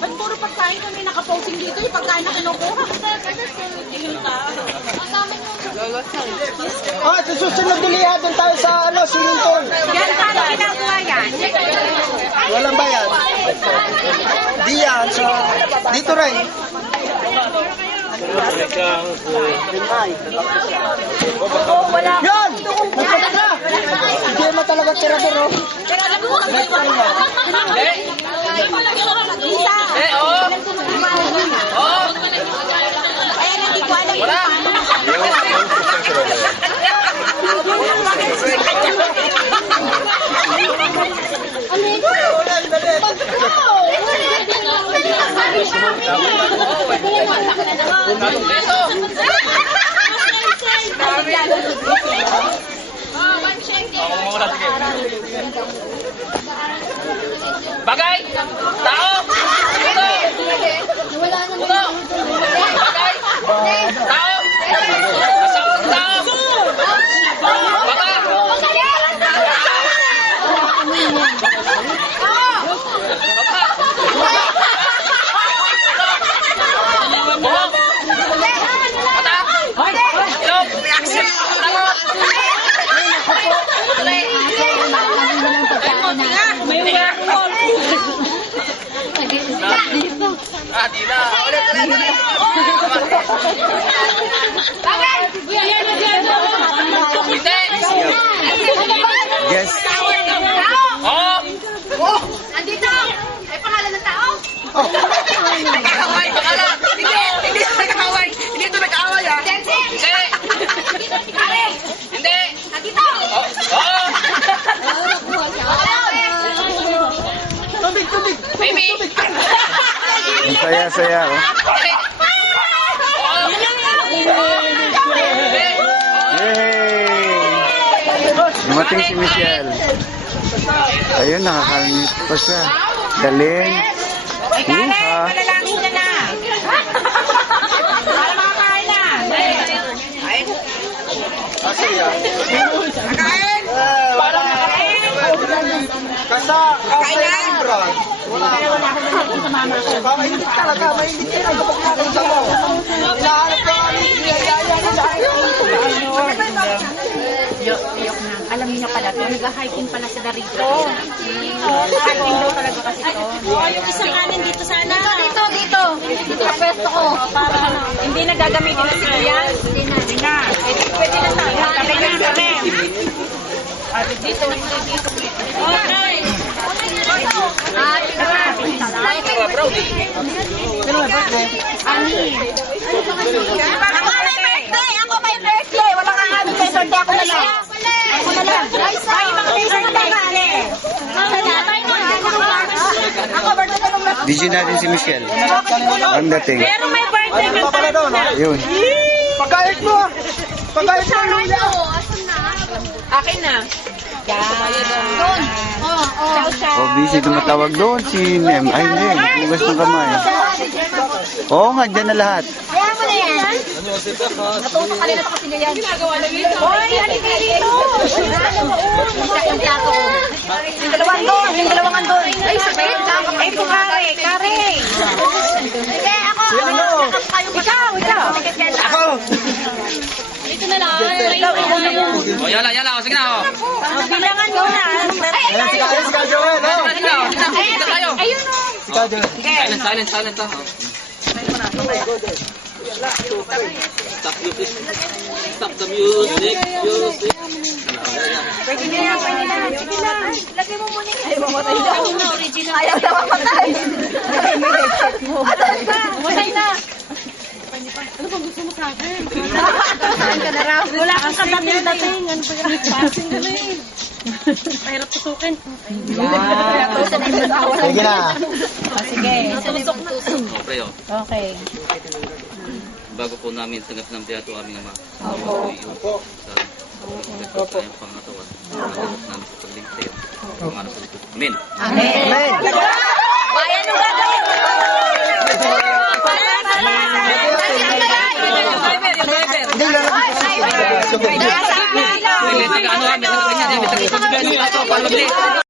Ba't puro pagkain kami nakaposing dito? Yung pagkain na kinukuha. Sa susunod niliha doon tayo sa Silington. Yan, paano ginagawa yan? Walang bayan. Diyan, dito rin. Yan! Nagpapag na! Hindi mo talaga tirador, oh. Bagay! Tao! Puno! Puno! Bagay! Tao! Kasama tao! Baka! Di na. Yes. Oh! Andito! Ay, pangalan ng tao? Nagkakaway! Bakala! Hindi ito nagkakaway! Hindi ito nagkakaway, ha? Hindi! Hindi! Kare! Hindi! Andito! Oo! Tubig! Baby! Ang saya-saya, oh. Yay! Dumating si Michelle. Ayun, nakakalmit pa siya. Galing. Iha. Malalangin ka na! Para makakain na! Kakain! Parang Kasa Brad. Mainit talaga, mainit yun. Ang kapag natin sa mo. Hinahanap ko Alam niyo pala to, nag-hiking pala sila rito. Hiking daw talaga kasi to. Yung isang kanin dito sana. Dito. Dito sa pwesto ko. Para hindi na gagamitin na sila yan. Hindi na. Pwede na tayo. Tabi na kami. Dito. Okay. Ako may birthday. Wala kang aming birthday. Ako na lang. Ay, mga birthday. Ako birthday ko na. DJ natin si Michelle. Ang dating. Pero may birthday ka na. Yun. Pagkait mo! Pagkait mo, Lula! Akin na. Doon. Oh, busy tumatawag doon si Nem. Ay, Nem. Hugas ng kamay. Oo nga, dyan na lahat. Kaya mo na yan. Natuto kanina pa kasi niya yan. Ginagawa na dito. Hoy, halika dito. Isa yung plato ko. Yung dalawang doon. Ay, sakit. Ay, po, kare. Sige, ako. Ikaw. Ako! Dito na lang. O, yala. O, sige na, o. Bilangan mo na. Si Ka Joel, oh! Sige tayo. Ayun o. Si Ka Joel. Silent, ha. Stop the music. Pwede na yan. Sige lang. Lagay mo muna. Ay, mamatay daw. Ayaw na mamatay. May headset mo. Mamatay na. Ano bang gusto mo sa akin? Saan ka na raw? Wala kang kadating-dating. Ano ba yung passing na rin? Mahirap tutukin. Sige na. Sige. Susok na. Okay. Okay. Bago po namin tanggap ng biyato aming ama. Opo. Sa tayong pangatawan. Namin sa pagligtayan. Amen. Amen. Bayan ng gagawin. Hindi lang. May taga-ano kami. May taga-ano kami.